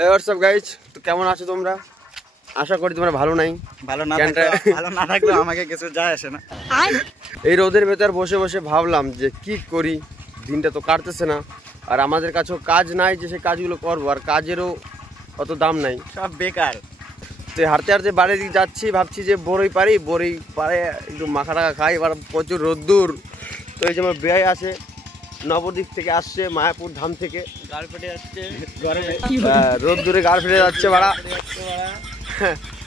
WhatsApp guys, তো কেমন আছো তোমরা? আশা করি তোমরা ভালো নাই। ভালো না থাকলে আমাকে কিছু যায় আসে না। এই রোদের ভেতর বসে বসে ভাবলাম যে কি করি, দিনটা তো কাটতেছে না, আর আমাদের কাছেও কাজ নাই যে সেই কাজগুলো করবো, আর কাজেরও অত দাম নাই, সব বেকার। তো হাঁটতে হাঁটতে বাড়ির দিকে যাচ্ছি, ভাবছি যে বড়ই পারে একটু মাখা টাকা খাই, এবার প্রচুর রোদ্দুর। তো এই যে আমার বেয়াই আছে, নবদ্বীপ থেকে আসছে, মায়াপুর ধাম থেকে, গাড়ি ফেটে যাচ্ছে, রোদ্দুরে গাড় ফেটে যাচ্ছে বাড়া।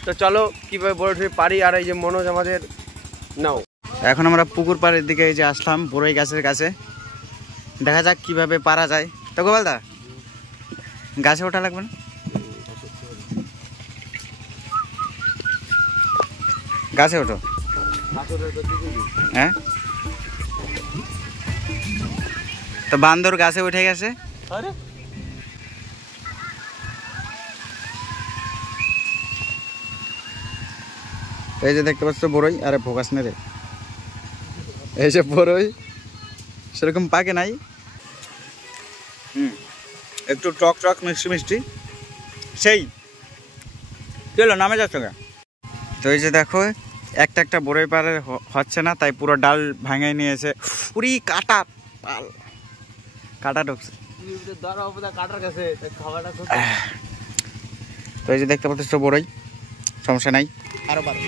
তো চলো কীভাবে বড়ই পারি। আর এই যে মনোজ আমাদের নাও, এখন আমরা পুকুর পাড়ের দিকে এই যে আসলাম বড়ই গাছের কাছে, দেখা যাক কিভাবে পারা যায়। তো গোপালদা, গাছে ওঠা লাগবে না? গাছে ওঠো। হ্যাঁ, তো বান্দর গাছে উঠে গেছে। এই যে দেখতে পাচ্ছ বড়ই, আরে ফোকাস নে রে, এই যে বড়ই সেরকম পাকে নাই, একটু টক টক মিষ্টি মিষ্টি, সেই কি হলো, নামে যাচ্ছ গা? তো এই যে দেখো একটা একটা বড়ই পারে হচ্ছে না, তাই পুরো ডাল ভাঙাই নিয়েছে। পুরি কাটা পাল, কাটা ঢুকছে। তো এই যে দেখতে পাচ্ছ বড়ই, সমস্যা নাই, আরো পারো।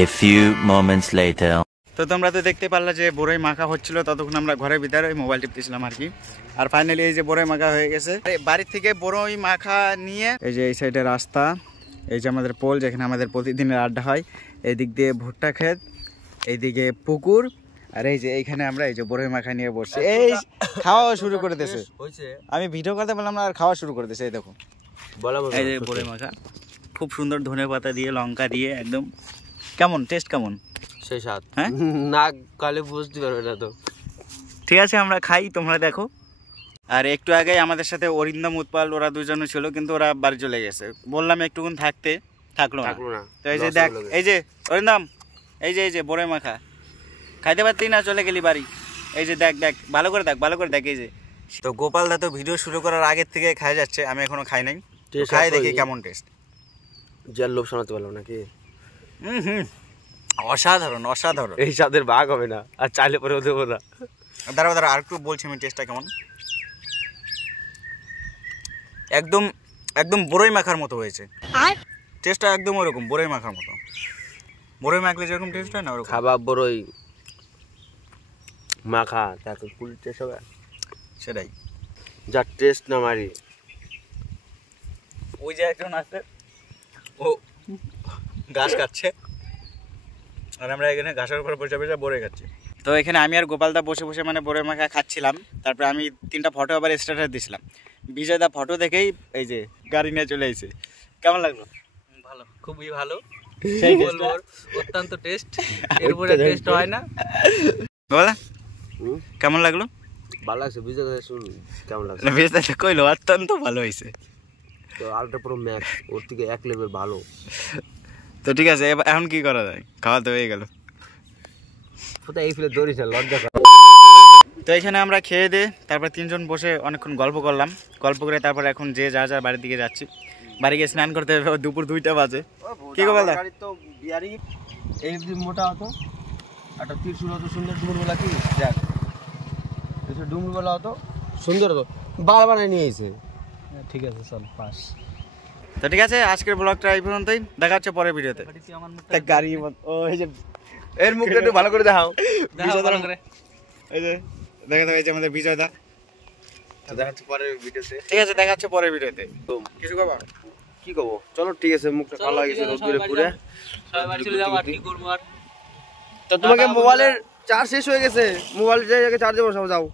A few moments later. তো তোমরা তো দেখতে পারলা যে বড়ই মাখা হচ্ছিল, ততক্ষণ আমরা ঘরের ভিতরে মোবাইল টিপতেছিলাম আর কি। আর ফাইনালি এই যে বড়ই মাখা হয়ে গেছে। বাড়ি থেকে বড়ই মাখা নিয়ে এই যে এই সাইডে রাস্তা, এই যে আমাদের পোল যেখানে আমাদের প্রতিদিনের আড্ডা হয়, এই দিক দিয়ে ভুট্টা ক্ষেত, এইদিকে পুকুর, আর এই যে এইখানে আমরা এই যে বড়ই মাখা নিয়ে বসছি। এই খাওয়া শুরু করে দিয়েছে, আমি ভিডিও করতে বললাম না আর খাওয়া শুরু করে দিয়েছে। এই দেখো এই যে বড়ই মাখা, খুব সুন্দর ধনে পাতা দিয়ে লঙ্কা দিয়ে একদম। কেমন টেস্ট, কেমন সেই স্বাদ? হ্যাঁ, না কালে বুঝতে পারবে না। তো ঠিক আছে, আমরা খাই, তোমরা দেখো। আর একটু আগে আমাদের সাথে অরিন্দম উৎপাল ওরা দুজনও ছিল, কিন্তু ওরা বাড়ি চলে গেছে। বললাম একটুক্ষণ থাকলো না। তো এই যে দেখ, এই যে অরিন্দম, এই যে বড়ই মাখা খাইতে পারতি না, চলে গেলি বাড়ি। এই যে দেখ ভালো করে দেখ এই যে। তো গোপাল দা তো ভিডিও শুরু করার আগের থেকে খাই যাচ্ছে, আমি এখনো খাই নাই, খাই দেখি কেমন টেস্ট। যার লোভ শোনাতে পারলো নাকি? অসাধারণ। এই স্বাদের ভাগ হবে না, আর চাইলে পরেও দেবো না। দাঁড়াও আর একটু বলছি আমি টেস্টটা কেমন। একদম বড়ই মাখার মতো হয়েছে টেস্টটা, একদম ওরকম বড়ই মাখার মতো। বড়ই মাখলে যেরকম টেস্ট হয় না ওরকম। খাবার বড়ই মাখা তাকে ফুল টেস্ট হবে, সেটাই যা টেস্ট না মারি। ওই যে একজন আছে, ও ঘাস খাচ্ছে, আর আমরা এখানে ঘাসের উপর বসে বড়ই খাচ্ছি। তো এখানে আমি আর গোপালদা বসে মানে বড়ই মাখা খাচ্ছিলাম। তারপরে আমি 3টা ফটো আবার স্ট্যাটাস দিছিলাম। বিজয়দা ফটো দেখেই এই যে গাড়ি নিয়ে চলে এসেছে। কেমন লাগলো? ভালো, খুবই ভালো, সেই বলবো, অত্যন্ত টেস্ট, এরপরে টেস্ট হয় না। গোপালদা কেমন লাগলো? ভালো লাগছে। বিজয় শুন কেমন লাগছে? বিজয়দা কইলো অত্যন্ত ভালো হয়েছে। তো আলট্রা প্রো ম্যাক্স ওর থেকে এক লেভেল ভালো। তো ঠিক আছে, এখন কি করা যায়? খাওয়া তো হয়ে গেল। এই ফেলে দৌড়িস না, লজ্জা কর। তো এখানে আমরা খেয়ে দিয়ে তারপর 3জন বসে অনেকক্ষণ গল্প করলাম। গল্প করে তারপর এখন যে যার বাড়ির দিকে যাচ্ছি। বাড়ি গিয়ে স্নান করতে হবে, দুপুর 2টা বাজে। কি গোপাল দা? তো বিয়ারি এই মোটা হতো, একটা ত্রিশুল হতো সুন্দর, ডুমুরবেলা কি দেখ, ডুমুরবেলা হতো সুন্দর হতো, বারবার নিয়ে এসে। ঠিক আছে, চল পাস। তো ঠিক আছে, আজকের ব্লগটা এই পর্যন্তই, দেখা হচ্ছে পরের ভিডিওতে। গাড়ি এই যে এর মুখটা একটু ভালো করে দেখাও। এই যে দেখা এই যে আমাদের বিজয় দা। দেখা হচ্ছে পরের ভিডিওতে। ঠিক আছে, দেখা হচ্ছে পরের ভিডিওতে। কিছু কবা? কি কব, চলো ঠিক আছে, মুখটা কালো হয়ে গেছে রোদ্দুরে পুরে। সবাই বাড়ি চলে যাবো, আর কি করবো। আর তো তোমাকে মোবাইলের চার্জ শেষ হয়ে গেছে, মোবাইলটা চার্জে বসাও যাও।